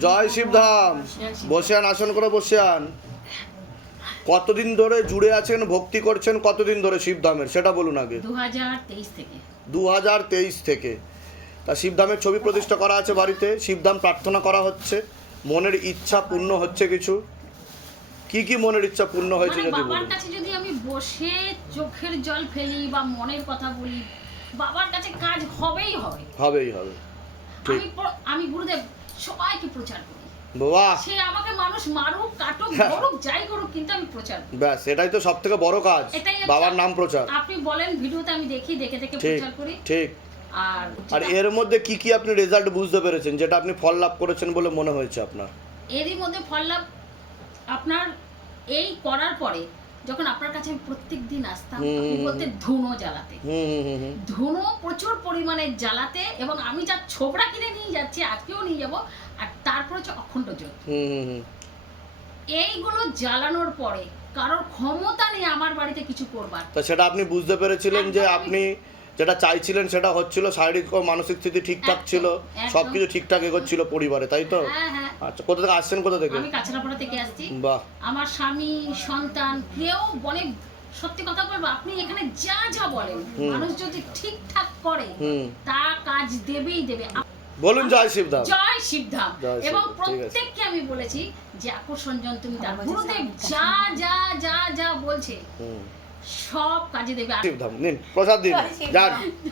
জয় শিবধাম। বসে আন, আসন করে বসে আন। কতদিন ধরে জুড়ে আছেন, ভক্তি করছেন কতদিন ধরে শিবধামের সেটা বলুন আগে। 2023 থেকে। 2023 থেকে। তা শিবধামের ছবি প্রতিষ্ঠা করা আছে বাড়িতে, শিবধাম প্রার্থনা করা হচ্ছে, মনের ইচ্ছা পূর্ণ হচ্ছে কিছু? কি কি মনের ইচ্ছা পূর্ণ হয়েছে মানে যদি বাবার বলুন? কাছে যদি আমি বসে চোখের জল ফেলি বা মনের কথা বলি, বাবার কাছে কাজ হবেই হবে। হবেই হবে। ঠিক। আমি গুরুদেব সবাইকে প্রচার করি। বাহ, সে আমাকে মানুষ মারুক, কাটুক, করুক, যাই করুক, কিন্তু আমি প্রচার করি। ব্যাস এটাই তো সবথেকে বড় কাজ, এটাই হচ্ছে- বাবার নাম প্রচার। আপনি বলেন, ভিডিওতে আমি দেখে ঠিক প্রচার করি। ঠিক। আর আর এর মধ্যে কি কি আপনি রেজাল্ট বুঝতে পেরেছেন, যেটা আপনি ফল লাভ করেছেন বলে মনে হয়েছে আপনার? এরই মধ্যে ফল লাভ আপনার এই করার পরে, যখন আপনার কাছে আমি প্রত্যেকদিন আসতাম, আপনি বলতে ধুনো জ্বালাতে, ধুনো প্রচুর পরিমাণে জ্বালাতে, এবং আমি যা ছোবড়া কিনে নিয়ে যাচ্ছি, আজকেও নিয়ে যাব। আর তারপর হচ্ছে অখণ্ড জ্যোতি। এইগুলো জ্বালানোর পরে কারোর ক্ষমতা নেই আমার বাড়িতে কিছু করবার। তো সেটা আপনি বুঝতে পেরেছিলেন যে আপনি যেটা চাইছিলেন সেটা হচ্ছিল, শারীরিক ও মানসিক স্থিতি ঠিকঠাক ছিল, সবকিছু ঠিকঠাক এগোচ্ছিল পরিবারে, তাই তো? হ্যাঁ। আচ্ছা, কোথা থেকে আসছেন, কোথা থেকে? আমি কাছড়াপাড়া থেকে আসছি। বাহ। আমার স্বামী, সন্তান, কেউ বলে, সত্যি কথা বলবো, আপনি এখানে যা যা বলেন, মানুষ যদি ঠিকঠাক করে তা কাজ দেবেই দেবে। বলুন জয় শিবধাম। জয় শিবধাম। জয় শিবধাম, এবং ঠিক আছে। প্রত্যেককে আমি বলেছি যে আকর্ষণজন তুমি তার গুরুদেব যা যা যা যা বলছে সব কাজে দেবে। শিবধাম নিন, প্রসাদ দিন, যান।